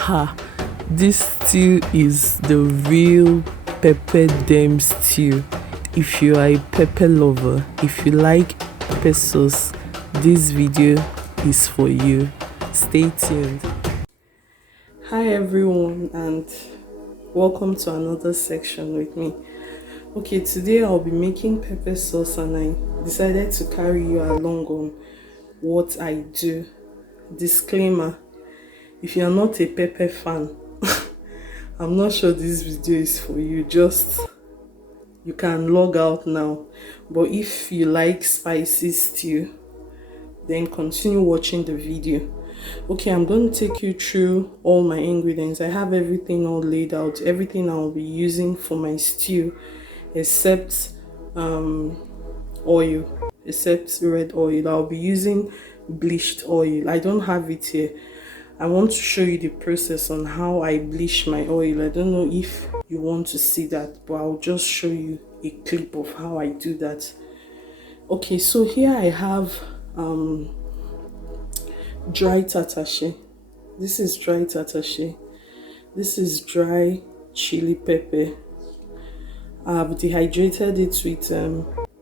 Ha! This stew is the real pepper dem stew. If you are a pepper lover, if you like pepper sauce, this video is for you. Stay tuned. Hi everyone, and welcome to another section with me. Okay, today I'll be making pepper sauce, and I decided to carry you along on what I do. Disclaimer: if you are not a pepper fan, I'm not sure this video is for you. You can log out now. But if you like spicy stew, then continue watching the video. Okay, I'm going to take you through all my ingredients. I have everything all laid out, everything I'll be using for my stew, except oil, except red oil. I'll be using bleached oil. I don't have it here. I want to show you the process on how I bleach my oil. I don't know if you want to see that, but I'll just show you a clip of how I do that. Okay, so here I have dry tatashe. This is dry tatashe. This is dry chili pepper. I've dehydrated it with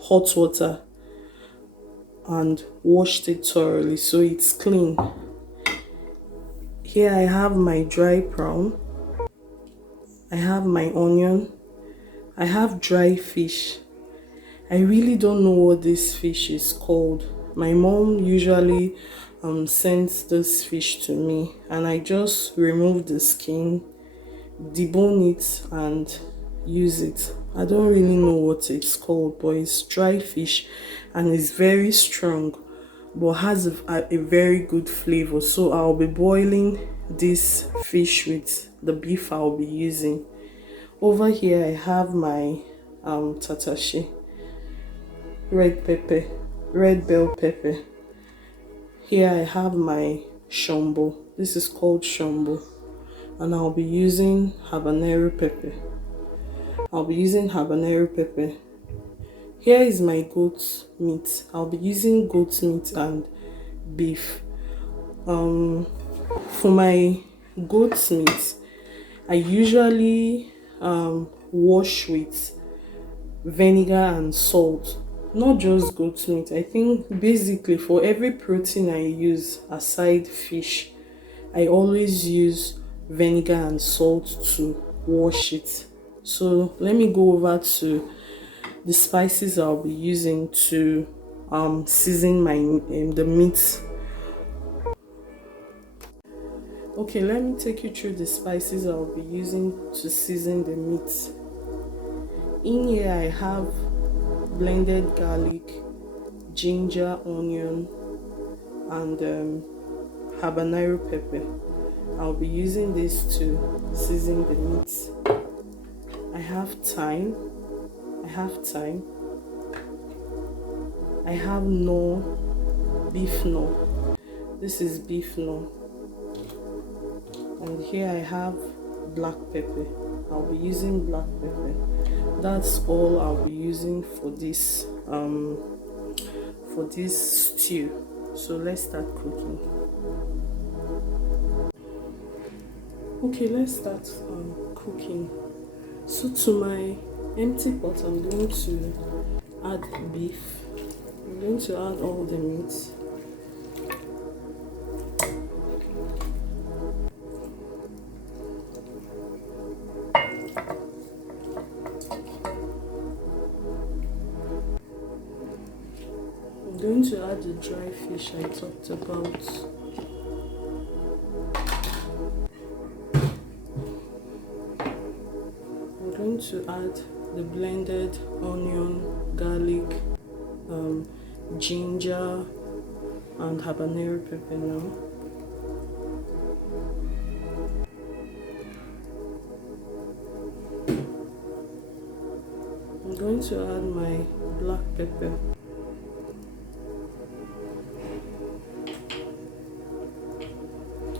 hot water and washed it thoroughly so it's clean. Here I have my dry prawn. I have my onion. I have dry fish. I really don't know what this fish is called. My mom usually sends this fish to me, and I just remove the skin, debone it, and use it. I don't really know what it's called, but it's dry fish and it's very strong, but has a very good flavor. So I'll be boiling this fish with the beef I'll be using. Over here I have my tatashe, red bell pepper. Here I have my shombo. This is called shombo, and I'll be using Habanero pepper. Here is my goat meat. I'll be using goat meat and beef. For my goat meat, I usually wash with vinegar and salt. Not just goat meat. I think basically for every protein I use aside fish, I always use vinegar and salt to wash it. So let me go over to the spices I'll be using to season the meat. Okay, let me take you through the spices I'll be using to season the meat. In here I have blended garlic, ginger, onion, and habanero pepper. I'll be using this to season the meat. I have thyme. I have beef no. This is beef no. And here I have black pepper. I'll be using black pepper. That's all I'll be using for this stew. So let's start cooking. Okay, let's start cooking. So to my empty pot, I'm going to add beef. I'm going to add all the meat. I'm going to add the dry fish I talked about. I'm going to add the blended onion, garlic, ginger, and habanero pepper now. I'm going to add my black pepper.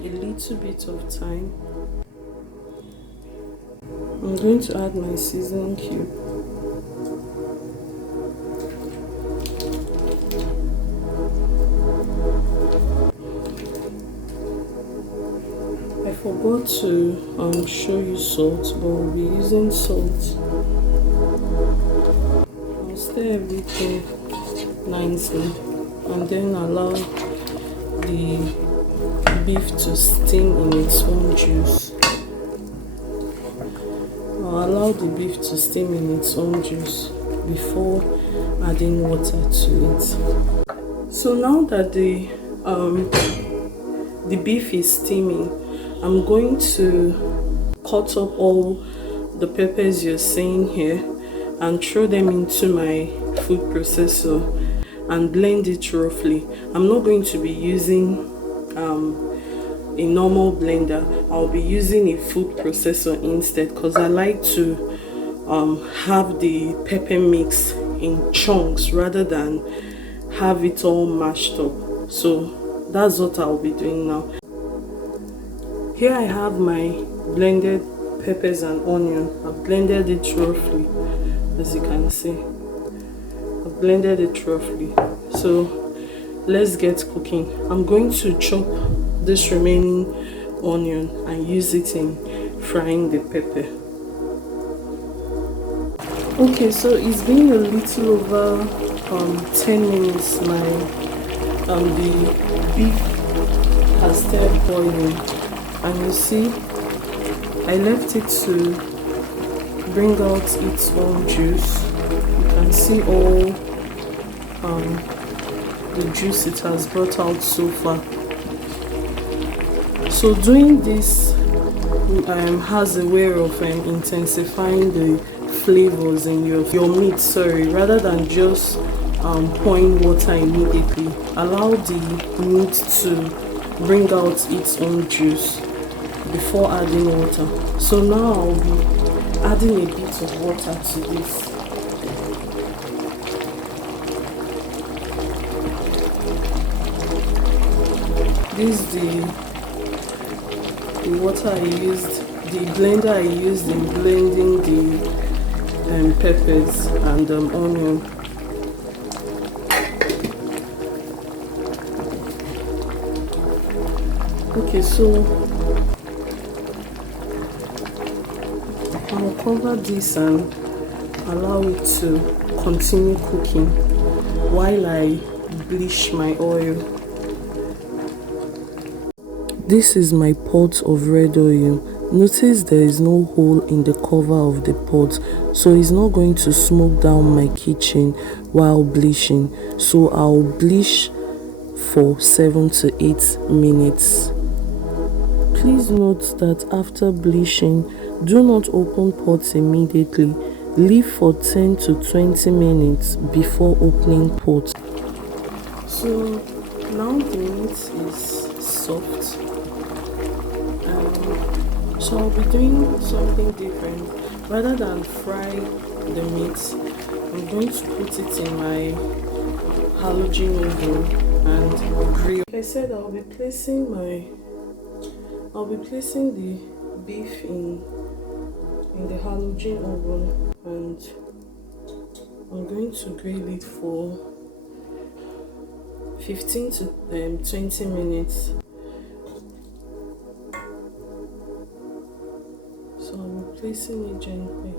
A little bit of thyme. I'm going to add my seasoning cube. forgot to show you salt, but we'll be using salt. I'll stir everything nicely and then allow the beef to steam in its own juice. I'll allow the beef to steam in its own juice before adding water to it. So now that the beef is steaming, I'm going to cut up all the peppers you're seeing here and throw them into my food processor and blend it roughly. I'm not going to be using a normal blender. I'll be using a food processor instead because I like to have the pepper mix in chunks rather than have it all mashed up. So that's what I'll be doing now. Here I have my blended peppers and onion. I've blended it roughly, as you can see. I've blended it roughly. So let's get cooking. I'm going to chop this remaining onion and use it in frying the pepper. Okay, so it's been a little over 10 minutes. The beef has started boiling, and you see I left it to bring out its own juice. You can see all the juice it has brought out so far. So doing this has a way of intensifying the flavors in your meat, rather than just pouring water immediately. Allow the meat to bring out its own juice before adding water. So now I'll be adding a bit of water to this. This is the water I used, the blender I used in blending the peppers and onion. Okay, so I'll cover this and allow it to continue cooking while I bleach my oil. This is my pot of red oil. Notice there is no hole in the cover of the pot, so it's not going to smoke down my kitchen while bleaching. So I'll bleach for 7 to 8 minutes. Please note that after bleaching, do not open pots immediately. Leave for 10 to 20 minutes before opening pot. So now the meat is soft. So I'll be doing something different. Rather than fry the meat, I'm going to put it in my halogen oven and grill. Like I said, I'll be placing the beef in the halogen oven, and I'm going to grill it for 15 to 20 minutes. So I'm placing it gently.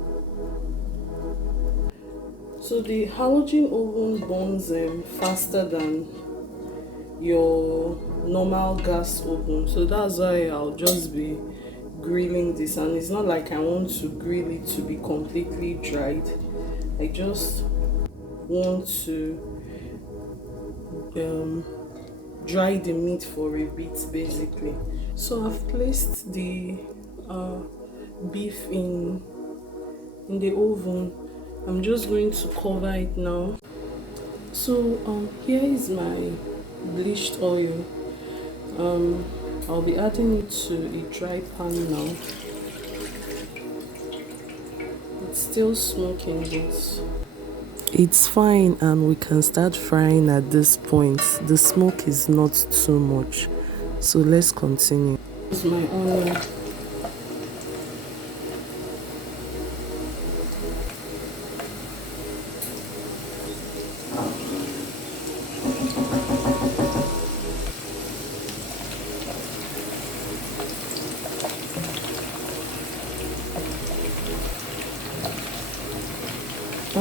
So the halogen oven burns faster than your normal gas oven, so that's why I'll just be grilling this. And it's not like I want to grill it to be completely dried. I just want to dry the meat for a bit, basically. So I've placed the beef in the oven. I'm just going to cover it now. So here is my bleached oil. I'll be adding it to a dry pan now. It's still smoking, but it's fine, and we can start frying at this point. The smoke is not too much, so let's continue. Here's my onion.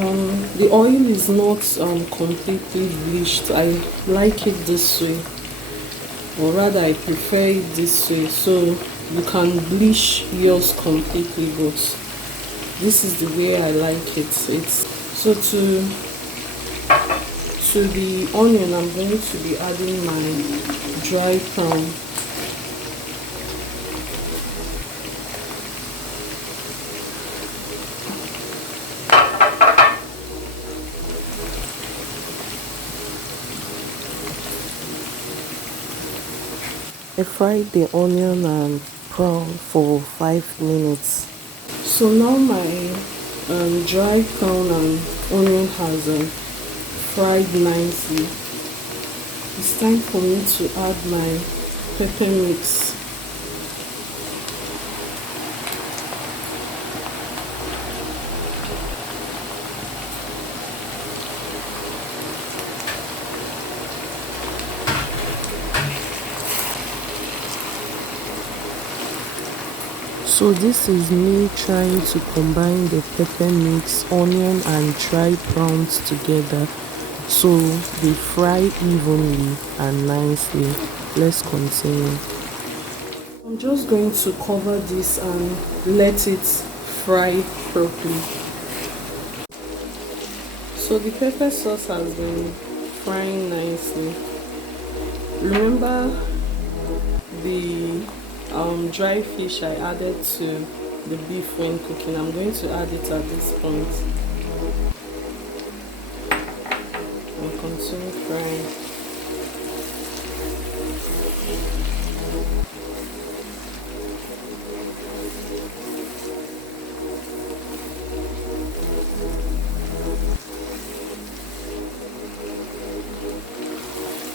The oil is not completely bleached. I like it this way, or rather I prefer it this way. So you can bleach yours completely, but this is the way I like it. It's so to the onion, I'm going to be adding my dry prawn. I fried the onion and prawn for 5 minutes. So now my dry prawn and onion has fried nicely. It's time for me to add my pepper mix. So this is me trying to combine the pepper mix, onion and dry prawns together so they fry evenly and nicely. Let's continue. I'm just going to cover this and let it fry properly. So the pepper sauce has been frying nicely. Remember the dry fish I added to the beef when cooking? I'm going to add it at this point and continue frying.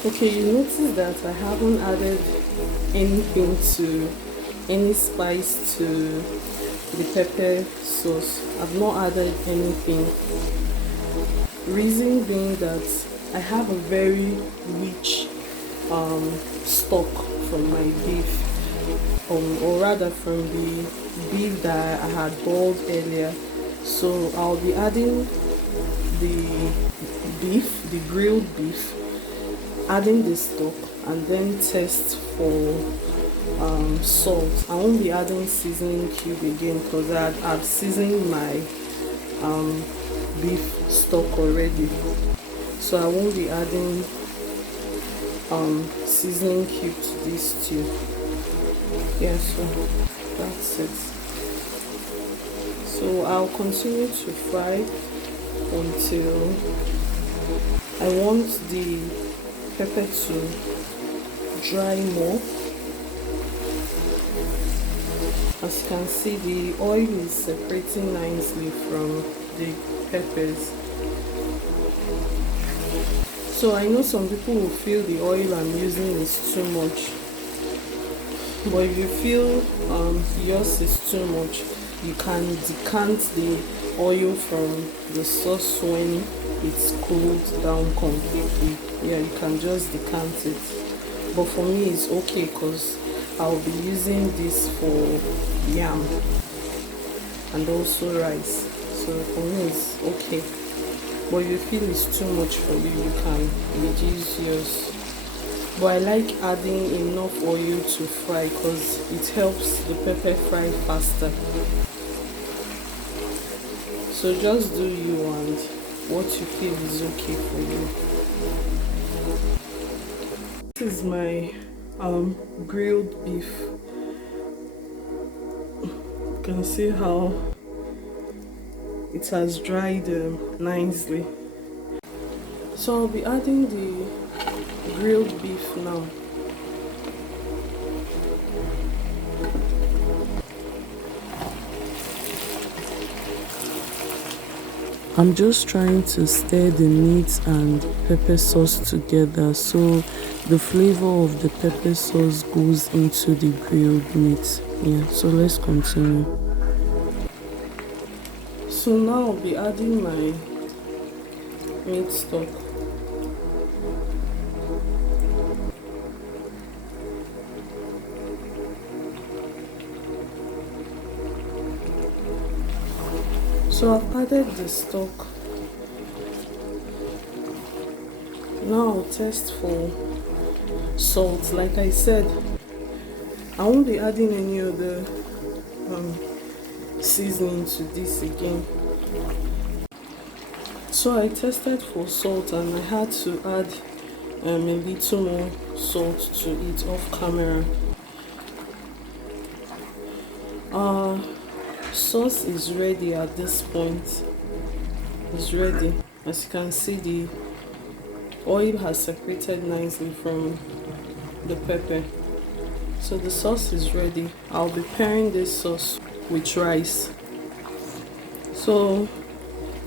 Okay, you notice that I haven't added anything to any spice to the pepper sauce. I've not added anything. Reason being that I have a very rich stock from my beef, or rather from the beef that I had boiled earlier. So I'll be adding the beef, the grilled beef, adding the stock, and then test for salt. I won't be adding seasoning cube again because I've seasoned my beef stock already, so I won't be adding seasoning cube to this stew. Yeah, so that's it. So I'll continue to fry until I want the pepper to dry more. As you can see, the oil is separating nicely from the peppers. So I know some people will feel the oil I'm using is too much, but if you feel yours is too much, you can decant the oil from the sauce when it's cooled down completely. Yeah, you can just decant it, but for me it's okay because I'll be using this for yam and also rice, so for me it's okay. But if you feel it's too much for you, you can reduce yours. But I like adding enough oil to fry because it helps the pepper fry faster. So just do you and what you feel is okay for you. This is my grilled beef. You can see how it has dried nicely. So I'll be adding the grilled beef now. I'm just trying to stir the meat and pepper sauce together so the flavor of the pepper sauce goes into the grilled meat. Yeah, so let's continue. So now I'll be adding my meat stock. So I've added the stock Now I'll test for salt. Like I said, I won't be adding any other seasoning to this again. So I tested for salt and I had to add a little more salt to it off camera. Our sauce is ready at this point. It's ready. As you can see, the oil has separated nicely from the pepper. So the sauce is ready. I'll be pairing this sauce with rice. So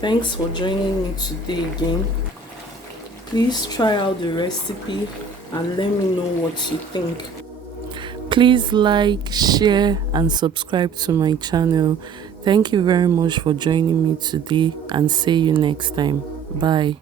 thanks for joining me today again. Please try out the recipe and let me know what you think. Please like, share and subscribe to my channel. Thank you very much for joining me today and see you next time. Bye.